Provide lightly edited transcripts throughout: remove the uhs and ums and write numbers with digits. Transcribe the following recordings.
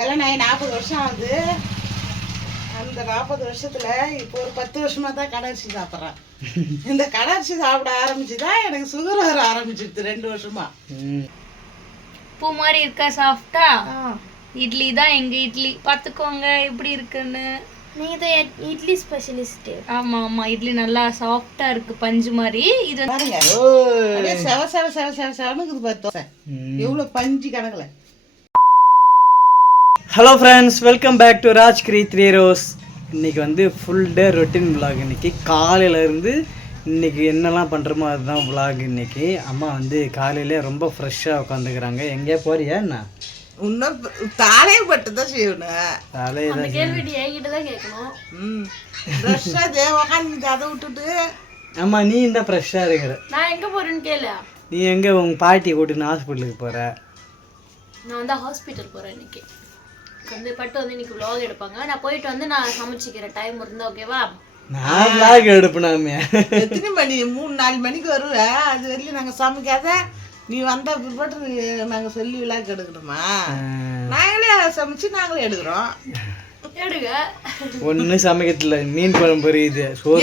கல்யாணம் ஆகி 40 வருஷம் ஆகுது. அந்த 40 வருஷத்துல இப்போ ஒரு 10 வருஷமா தான் கடை அரிசி சாப்பிட்றேன். இந்த கடை அரிசி சாப்பிட ஆரம்பிச்சுதான் எனக்கு சுகர் வர ஆரம்பிச்சிருது 2 வருஷமா. பூ மாதிரி இருக்கா சாஃப்டா? இட்லி தான் எங்க இட்லி, பாத்துக்கோங்க எப்படி இருக்குன்னு. நீங்க தான் இட்லி ஸ்பெஷலிஸ்ட். ஆமா ஆமா, இட்லி நல்லா சாஃப்டா இருக்கு, பஞ்சு மாதிரி. இது பாருங்க அப்படியே செவ செவ செவ செவ செவனுக்கு பார்த்தோம். எவ்வளவு பஞ்சு கணக்குல. Hello friends, welcome back to Rajgiri 3 rose. இன்றைக்கி வந்து ஃபுல் டே ரொட்டீன் விலாக். இன்றைக்கி காலையிலேருந்து இன்றைக்கி என்னெல்லாம் பண்ணுறோமோ அதுதான் விலாக். இன்றைக்கி அம்மா வந்து காலையிலே ரொம்ப ஃப்ரெஷ்ஷாக உட்காந்துக்கிறாங்க. எங்கேயா போறியா என்ன? இன்னும் தலையை பட்டு தான் செய்யணும். தலையை தான் என்கிட்ட தான் கேட்கணும். ஃப்ரெஷ்ஷாக உட்காந்து அதை விட்டுட்டு. ஆமாம், நீ தான் ஃப்ரெஷ்ஷாக இருக்கிற. நான் எங்கே போகிறேன்னு கேளு. நீ எங்கே உங்கள் பாட்டியை கூட்டின்னு ஹாஸ்பிட்டலுக்கு போகிற? நான் வந்து ஹாஸ்பிட்டல் போகிறேன் இன்னைக்கு. வந்து பட்டு வந்து இன்னைக்கு விலாக் எடுப்பாங்க. நான் போயிட்டு வந்து நான் சமைச்சிக்கிறேன், டைம் இருந்தா. ஓகேவா? நான் விலாக் எடுப்பேனாமே. எத்தனை மணி? 3-4 மணிக்கு வருவேன். அது வரைக்கும் நாங்கள் சமைக்காத நீ வந்த பிற்பாட்டு நாங்கள் சொல்லி விலாக் எடுக்கணுமா? நாங்களே சமைச்சு நாங்களே எடுக்கிறோம். எடுங்க. ஒன்றும் சமைக்கிறதுல மீன் குழம்பு இருக்குது, சோறு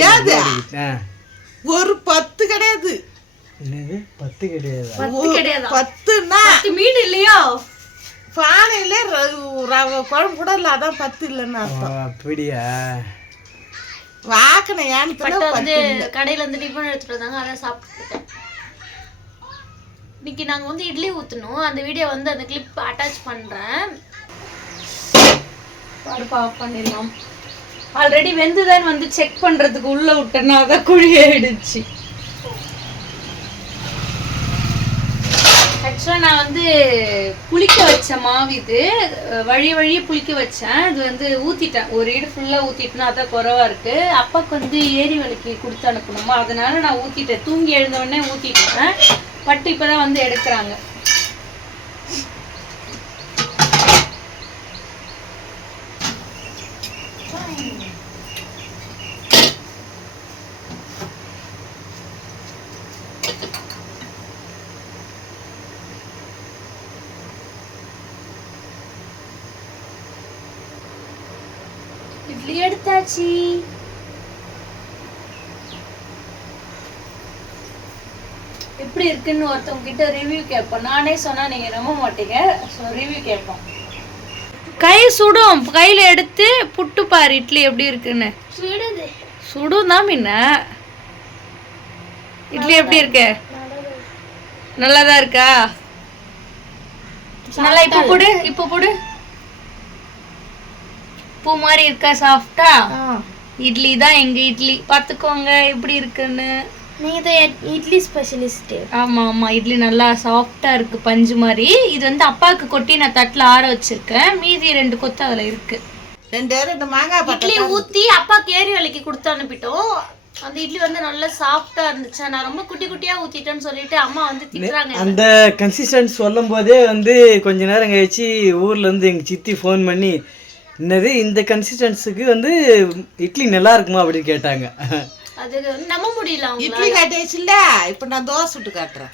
ஒரு 10 கிடையாது. என்னது 10 கிடையாது? 10ன்னா மீன் இல்லையா? பானையிலே குழம்பு கூட இல்லை, அதான் 10 இல்லைன்னு அர்த்தம். அப்படியா? வாக்கின ஏன்னு வந்து கடையில இருந்து டிஃபன் எடுத்துட்டு வந்தாங்க, அதான் சாப்பிட்டுருக்கேன். இன்னைக்கு நாங்கள் வந்து இட்லி ஊற்றணும். அந்த வீடியோ வந்து அந்த கிளிப் அட்டாச் பண்ணுறேன். பருப்பு ஆஃப் பண்ணிடலாம். ஆல்ரெடி வெந்துதான் வந்து செக் பண்றதுக்கு உள்ள விட்டேன்னா அதான் குழியாயிடுச்சு. ஆக்சுவலாக நான் வந்து புளிக்க வச்ச மாவு, இது வழியே புளிக்க வச்சேன். இது வந்து ஊற்றிட்டேன், ஒரு ஈடு ஃபுல்லாக ஊற்றிட்டேன்னா அதான் குறவா இருக்குது. அப்பாவுக்கு வந்து ஏரி வேலைக்கு கொடுத்து அனுப்பணுமா, அதனால நான் ஊற்றிட்டேன். தூங்கி எழுந்தோடனே ஊற்றிட்டேன். பட்டு இப்போ தான் வந்து எடுக்கிறாங்க. இட்லி எடுத்தாச்சு. எப்படி இருக்குன்னு ஒருத்தவங்க கிட்ட ரிவ்யூ கேட்போம். நானே சொன்னா நீங்க நம்ப மாட்டீங்க. ஸோ ரிவ்யூ கேட்போம். கை சுடும், கையில எடுத்து புட்டு பாரு இட்லி எப்படி இருக்குன்னு. சுடும் தான் முன்ன. இட்லி எப்படி இருக்கு? நல்லாதான் இருக்கா? நல்லா இப்ப போடு, இப்ப போடு. பூ மாதிரி இருக்கா சாஃப்டா? இட்லி தான் எங்க இட்லி, பாத்துக்கோங்க எப்படி இருக்குன்னு. நீங்க தான் இட்லி ஸ்பெஷலிஸ்ட். ஆமா ஆமா, இட்லி நல்லா சாஃப்டா இருக்கு, பஞ்சு மாதிரி. இது வந்து அப்பாவுக்கு கொட்டி நான் தட்டுல ஆற வச்சிருக்கேன். மீதி 2 கொத்து அதுல இருக்கு. 2 மாங்காய் இட்லி ஊத்தி அப்பாக்கு ஏரி வேலைக்கு கொடுத்து அனுப்பிட்டோம். அந்த இட்லி வந்து நல்லா சாஃப்டா இருந்துச்சு. நான் ரொம்ப குட்டி குட்டியா ஊத்திட்டேன்னு சொல்லிட்டு அம்மா வந்து திட்டுறாங்க. அந்த கன்சிஸ்டன்சி சொல்லும் போதே வந்து கொஞ்ச நேரம் கழிச்சு ஊர்ல இருந்து எங்க சித்தி ஃபோன் பண்ணி, என்னது இந்த கன்சிஸ்டன்ஸுக்கு வந்து இட்லி நல்லா இருக்குமா அப்படின்னு கேட்டாங்க. அது நம்ப முடியல. இட்லி காட்டியாச்சு இல்ல, இப்ப நான் தோசை சுட்டு காட்டுறேன்.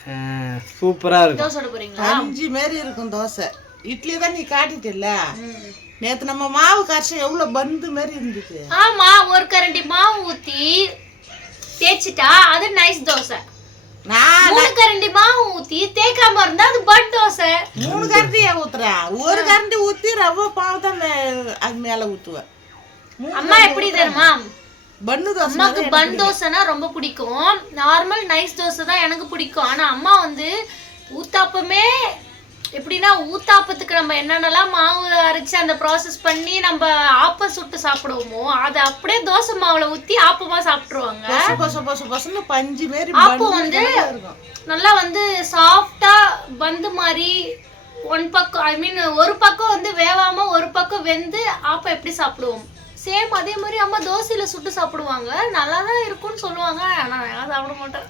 சூப்பரா இருக்கும். தோசை சுட போறீங்களா? பஞ்சு மாதிரி இருக்கும் தோசை. இட்லி தான் நீ காட்டிட்டல. நேத்து நம்ம மாவு கரைச்சி எவ்வளவு பந்து மாதிரி இருந்துச்சு. ஆமா, ஒரு கரண்டி மாவு ஊத்தி தேய்ச்சிட்டா அது நைஸ் தோசை. 3 கரண்டி மாவு ஊத்தி தேய்க்காம இருந்தா அது பட் தோசை. 3 கரண்டி ஊத்துறேன். ஒரு கரண்டி ஊத்தி ரவை பாவு தான் அது மேல ஊத்துவேன். அம்மா எப்படி தெரியுமா? பன்னு தோசை. அம்மாக்கு பன் தோசைனா ரொம்ப பிடிக்கும். நார்மல் நைஸ் தோசை தான் எனக்கு பிடிக்கும். ஆனா அம்மா வந்து ஊத்தாப்பமே எப்படின்னா, ஊத்தாப்பத்துக்கு நம்ம என்னென்னலாம் மாவு அரைச்சு அந்த ப்ராசஸ் பண்ணி நம்ம ஆப்பம் சுட்டு சாப்பிடுவோமோ அதை அப்படியே தோசை மாவுல ஊத்தி ஆப்பமா சாப்பிட்டுருவாங்க. பஞ்சு மாதிரி ஆப்பம் வந்து நல்லா வந்து சாஃப்டா பந்து மாதிரி ஒன் பக்கம், ஐ மீன் ஒரு பக்கம் வந்து வேவாம ஒரு பக்கம் வெந்து ஆப்பம் எப்படி சாப்பிடுவோம் சேம் அதே மாதிரி அம்மா தோசையில சுட்டு சாப்பிடுவாங்க. நல்லா தான் இருக்கும்னு சொல்லுவாங்க. ஆனா நான் சாப்பிட மாட்டேன்.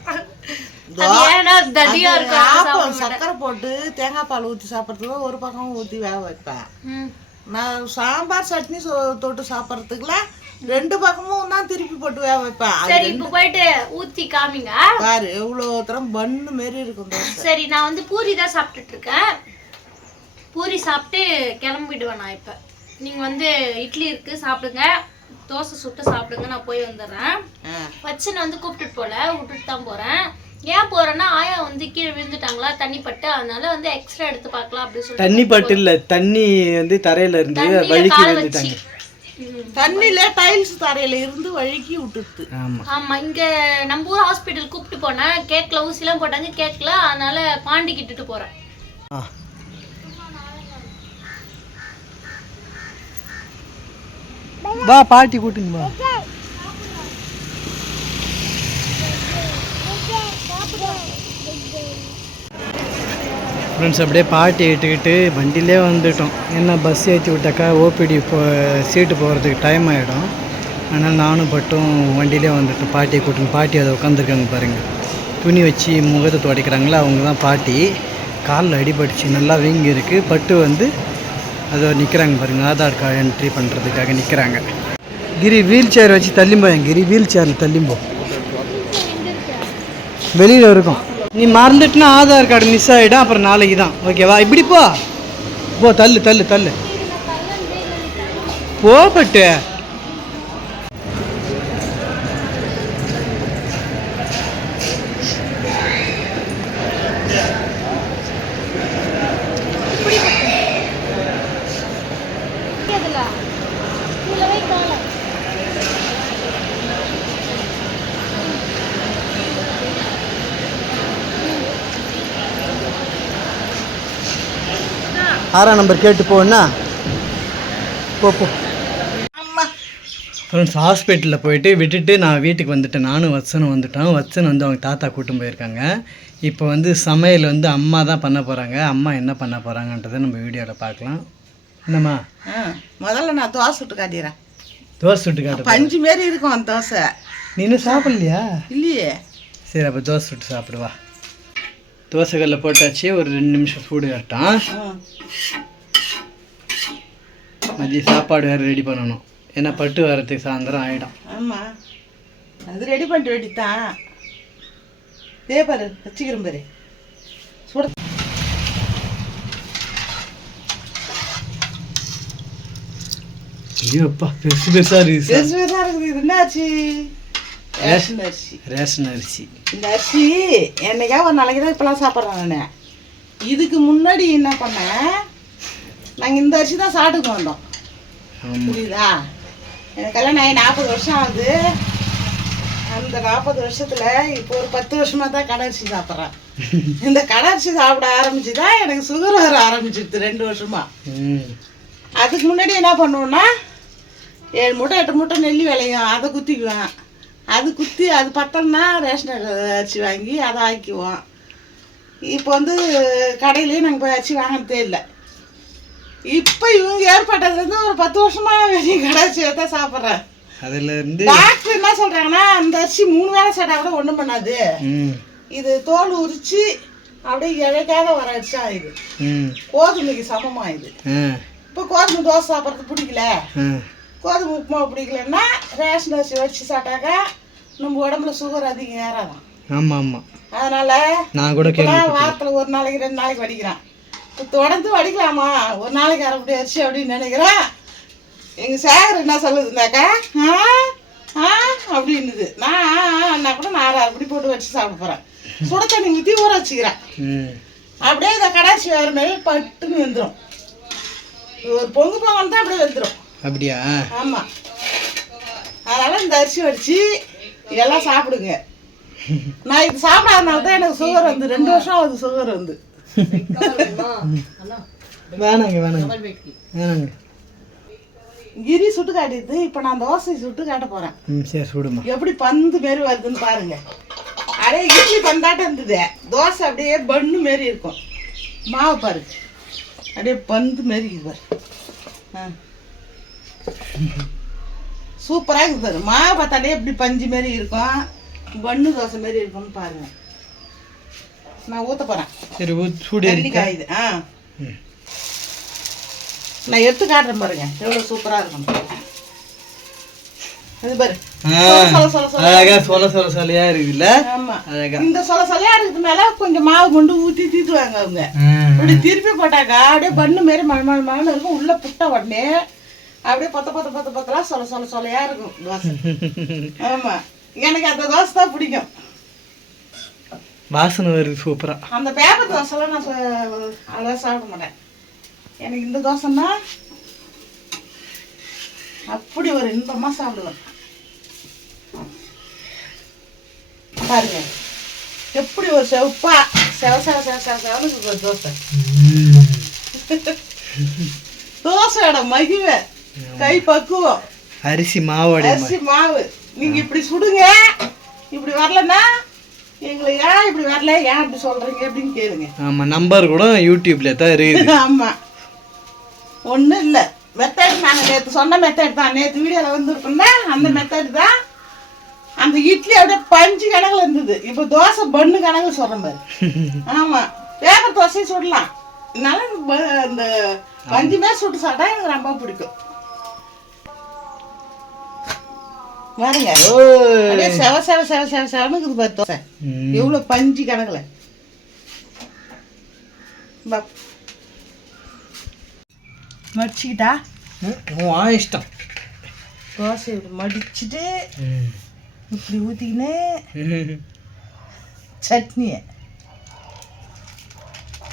சக்கரை போட்டு தேங்காய் பால் ஊற்றி சாப்பிட்றதுக்கு ஒரு பக்கம் ஊற்றி வேக வைப்பேன். நான் சாம்பார் சட்னி தொட்டு சாப்பிட்றதுக்குலாம் 2 பக்கமும் தான் திருப்பி போட்டு வேக வைப்பேன். சரி, இப்போ போயிட்டு ஊத்தி காமிங்க பாரு, எவ்வளோ தரம் பண்ணு மாரி இருக்கும். சரி, நான் வந்து பூரி தான் சாப்பிட்டுட்டு இருக்கேன். பூரி சாப்பிட்டு கிளம்பிடுவேன் நான். இப்போ நீங்கள் வந்து இட்லி இருக்குது சாப்பிடுங்க, தோசை சுட்டு சாப்பிடுங்க, நான் போய் வந்துடுறேன். வச்சுன்னு வந்து கூப்பிட்டுட்டு போல, விட்டுட்டு தான் போகிறேன். ஏன் போகிறேன்னா ஆயா வந்து கீழே விழுந்துட்டாங்களா தண்ணி பட்டு, அதனால வந்து எக்ஸ்ட்ரா எடுத்து பார்க்கலாம் அப்படின்னு சொல்லி. தண்ணி பட்டு இல்லை, தண்ணி வந்து தரையில இருந்து வழுக்கி விழுந்துட்டாங்க. தண்ணியில டைல்ஸ் தரையில இருந்து வழுக்கி விட்டுட்டு. ஆமா, இங்க நம்ம ஊர் ஹாஸ்பிட்டல் கூப்பிட்டு போனேன். கேக்ல ஊசிலாம் போட்டாங்க, கேட்கல, அதனால பாண்டி கிட்டுட்டு போறேன். வா பாட்டி கூட்டுங்க வா. ஃப்ரெண்ட்ஸ் அப்படியே பாட்டி இட்டுக்கிட்டு வண்டியிலே வந்துட்டோம். ஏன்னா பஸ் ஏற்றி விட்டாக்கா ஓபிடி சீட்டு போகிறதுக்கு டைம் ஆகிடும். அதனால் நானும் பட்டும் வண்டியிலே வந்துட்டோம். பாட்டியை கூட்டணும். பாட்டி அதை உட்காந்துருக்காங்க பாருங்கள், துணி வச்சு முகத்தை துடைக்கிறாங்களா, அவங்க தான் பாட்டி. காலில் அடிபட்டுச்சு, நல்லா வீங்கி இருக்குது. பட்டு வந்து அதை நிற்கிறாங்க பாருங்கள், ஆதார் கார்டு என்ட்ரி பண்ணுறதுக்காக நிற்கிறாங்க. கிரி வீல் சேர் வச்சு தள்ளிம்போ, கிரி வீல் சேரில் தள்ளிம்போ, வெளியில் இருக்கும். நீ மறந்துட்டுனா ஆதார் கார்டு மிஸ் ஆகிடும், அப்புறம் நாளைக்கு தான். ஓகேவா? இப்படி போ போ, தள்ளு தள்ளு தள்ளு போப்பட்டு. ஆறாம் நம்பர் கேட்டு போன்னா போ. ஃப்ரெண்ட்ஸ் ஹாஸ்பிட்டலில் போயிட்டு விட்டுட்டு நான் வீட்டுக்கு வந்துட்டேன். நானும் வத்சனும் வந்துட்டோம். வத்சன் வந்து அவங்க தாத்தா கூட்டும் போயிருக்காங்க. இப்போ வந்து சமையல் வந்து அம்மா தான் பண்ண போகிறாங்க. அம்மா என்ன பண்ண போகிறாங்கன்றதை நம்ம வீடியோவில் பார்க்கலாம். என்னம்மா? முதல்ல நான் தோசை சுட்டு காட்டிடுறேன். தோசை சுட்டு காட்டு. பஞ்சு மாரி இருக்கும் அந்த தோசை. நீ இன்னும் சாப்பிட்லையா? இல்லையே. சரி, அப்போ தோசை சுட்டு சாப்பிடுவா. தோசைக்கல்ல போட்டாச்சு, ஒரு 2 நிமிஷம் சூடு காட்டான். மதியம் சாப்பாடு வேறு ரெடி பண்ணணும். ஏன்னா பட்டு வரத்துக்கு சாயந்தரம் ஆகிடும். ஆமாம், அது ரெடி பண்ணிட்டு வேண்டித்தான். இதே பாரு, வச்சுக்கிறேன் பாரு. சுட ஐயோப்பா, பெருசு பெருசாக இருக்குது. பெருசு பெருசாக இருக்குது. இது என்ன அரிசி? ரேஷன் அரிசி. ரேஷன் அரிசி. இந்த அரிசி என்னைக்கா ஒரு நாளைக்கு தான் இப்போலாம் சாப்பிட்றேன் நான். இதுக்கு முன்னாடி என்ன பண்ணேன், நாங்கள் இந்த அரிசி தான் சாப்பிட்டுக்கு வந்தோம். புரியுதா? எனக்கு கல்யாணம் ஆகி 40 வருஷம் ஆகுது. அந்த 40 வருஷத்தில் இப்போ ஒரு 10 வருஷமாக தான் கடை அரிசி சாப்பிட்றேன். இந்த கடை அரிசி சாப்பிட ஆரம்பிச்சு தான் எனக்கு சுகர் வர ஆரம்பிச்சிடுது 2 வருஷமா. அதுக்கு முன்னாடி என்ன பண்ணுவோன்னா 7 மூட்டை 8 மூட்டை நெல்லி விளையும், அதை குத்திக்குவேன். அது குத்தி அது பத்தலைன்னா ரேஷன் அரிசி வாங்கி அதை ஆக்கிக்குவோம். இப்போ வந்து கடையிலேயே நாங்கள் போய் அரிசி வாங்கினதே இல்லை. இப்போ இவங்க ஏற்பட்டதுலேருந்து ஒரு 10 வருஷமா வெளியே கடை அரிசியை தான் சாப்பிட்றேன். அதுலேருந்து டாக்டர் என்ன சொல்கிறாங்கன்னா, அந்த அரிசி 3 வேளை சாப்பிட்டா கூட ஒன்றும் பண்ணாது, இது தோல் உரிச்சு அப்படியே இழைக்காத வர அரிசி ஆகுது, கோதுமைக்கு சமமாக இது. இப்போ கோதுமை தோசை சாப்பிட்றது பிடிக்கல, கோதுமை உப்புமா பிடிக்கலன்னா ரேஷன் அரிசி வச்சு சாப்பிட்டாக்கா நம்ம உடம்புல சுகர் அதிகம் ஏறாதான். ஆமாம் ஆமாம். அதனால நான் கூட வாரத்தில் ஒரு நாளைக்கு 2 நாளைக்கு வடிக்கிறேன். இப்போ தொடர்ந்து வடிக்கலாமா, ஒரு நாளைக்கு அரைப்படி அரிசி அப்படின்னு நினைக்கிறேன். எங்கள் சேகர் என்ன சொல்லுதுனாக்கா அப்படின்னுது. நான் கூட நான் அரைப்படி போட்டு வச்சு சாப்பிட போகிறேன். சுட தண்ணி ஊற்றி ஊற வச்சுக்கிறேன். அப்படியே இதை கடாச்சி வேறு மாதிரி பட்டுன்னு வந்துடும். ஒரு பொங்கு பொங்கல் தான் அப்படியே வந்துடும். அப்படியா? ஆமாம். அதனால் இந்த அரிசி வடித்து இதெல்லாம் சாப்பிடுங்க. நான் இது சாப்பிடாதனால தான் எனக்கு சுகர் வந்து 2 வருஷம் ஆகுது. சுகர் வந்து வேணாங்க வேணாங்க. கிரி சுட்டு காட்டிடுது. இப்போ நான் தோசை சுட்டு காட்ட போகிறேன். சரி, சுடுமா. எப்படி பந்து மாரி வருதுன்னு பாருங்க. அப்படியே இட்லி பந்தாட்டம் இருந்தது, தோசை அப்படியே பன்னு மாரி இருக்கும். மாவு பாரு, அப்படியே பந்து மாரி பாரு. சூப்பராக இருக்குது பாரு. மாவு பார்த்தாலே எப்படி பஞ்சு மாரி இருக்கும், பன்னு தோசை மாரி இருக்கும்னு பாருங்க. நான் ஊற்ற போகிறேன். சரி, சூடு காயுது. நான் எடுத்து காட்டுறேன் பாருங்க, எவ்வளோ சூப்பராக இருக்கும். இது பாரு அழகா சொலையா இருக்குல்ல. ஆமா அழகா இந்த சொலையா இருக்குது மேல கொஞ்சம் மாவு கொண்டு ஊத்தி தீத்துவாங்க அவங்க. இப்படி திருப்பி போட்டாக்கா அப்படியே பண்ணு மாரி மழை இருக்கும். உள்ள புட்ட உடனே அப்படியே பத்தலாம் சொலையா இருக்கும் தோசை. ஆமா எனக்கு அந்த தோசை தான் பிடிக்கும். வாசனை வருது சூப்பரா. அந்த பேப்பர் தோசைலாம் நான் அவ்வளோவா சாப்பிட மாட்டேன். எனக்கு இந்த தோசைன்னா அப்படி ஒரு இன்பமா சாப்பிடுவேன். பாருங்க எப்படி ஒரு செவப்பா செவனுக்கு ஒரு தோசை. தோசையோட மகிமை கை பக்குவம். அரிசி மாவு நீங்க இப்படி சுடுங்க. இப்படி வரலன்னா எங்களை ஏன் இப்படி வரல, ஏன் இப்படி சொல்றீங்க அப்படின்னு கேளுங்க. ஆமா நம்பர் கூட யூடியூப்ல தான் இருக்குது. ஆமா ஒன்றும் இல்லை மெத்தட். நாங்கள் நேற்று சொன்ன மெத்தட் தான். நேற்று வீடியோவில் வந்துருக்கோம்னா அந்த மெத்தட் தான். அந்த இட்லி அப்படியே பஞ்சு கணக்கில் இருந்தது. இப்போ தோசை பண்ணு கணக்கில் சொல்கிற மாதிரி. ஆமாம் வேக தோசையும் சுடலாம். அதனால இந்த பஞ்சுமே சுட்டு சாப்பிட்டா எனக்கு ரொம்ப பிடிக்கும். பாருங்க அப்படியே செவனுக்கு பாரு தோசை எவ்வளோ பஞ்சு கணக்கில். மடிச்சுக்கிட்டா இஷ்டம். தோசை இப்படி மடிச்சுட்டு இப்படி ஊற்றிக்கின்னு சட்னி,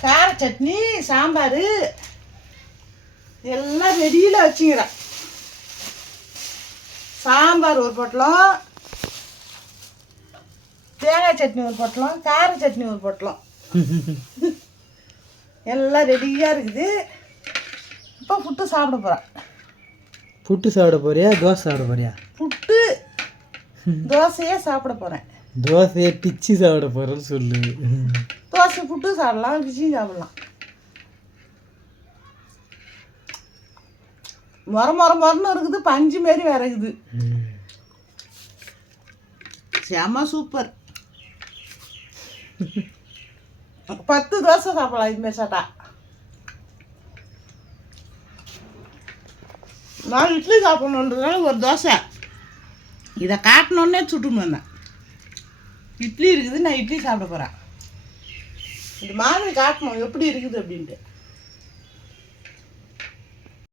கார சட்னி, சாம்பார் எல்லாம் ரெடியில் வச்சுக்கிறேன். சாம்பார் ஒரு பொட்டலம், தேங்காய் சட்னி ஒரு பொட்டலம், கார சட்னி ஒரு பொட்டலம் எல்லாம் ரெடியாக இருக்குது. இப்போ புட்டு சாப்பிட போகிறேன். புட்டு சாப்பிட போறியா தோசை சாப்பிட போறியா? புட்டு தோசையே சாப்பிட போகிறேன். தோசையை பிச்சு சாப்பிட போகிறேன்னு சொல்லு. தோசை புட்டு சாப்பிடலாம், பிச்சு சாப்பிடலாம். மொரன்னு இருக்குது. பஞ்சு மாரி வேற இருக்குது. செம சூப்பர். 10 தோசை சாப்பிடலாம் இதுமாரி சாப்பிட்டா. 4 இட்லி சாப்பிடணுன்றதுனால ஒரு தோசை. இதை காட்டணுன்னே சுட்டுன்னு வந்தேன். இட்லி இருக்குது, நான் இட்லி சாப்பிட போகிறேன். இது மாதிரி காட்டணும் எப்படி இருக்குது அப்படின்ட்டு.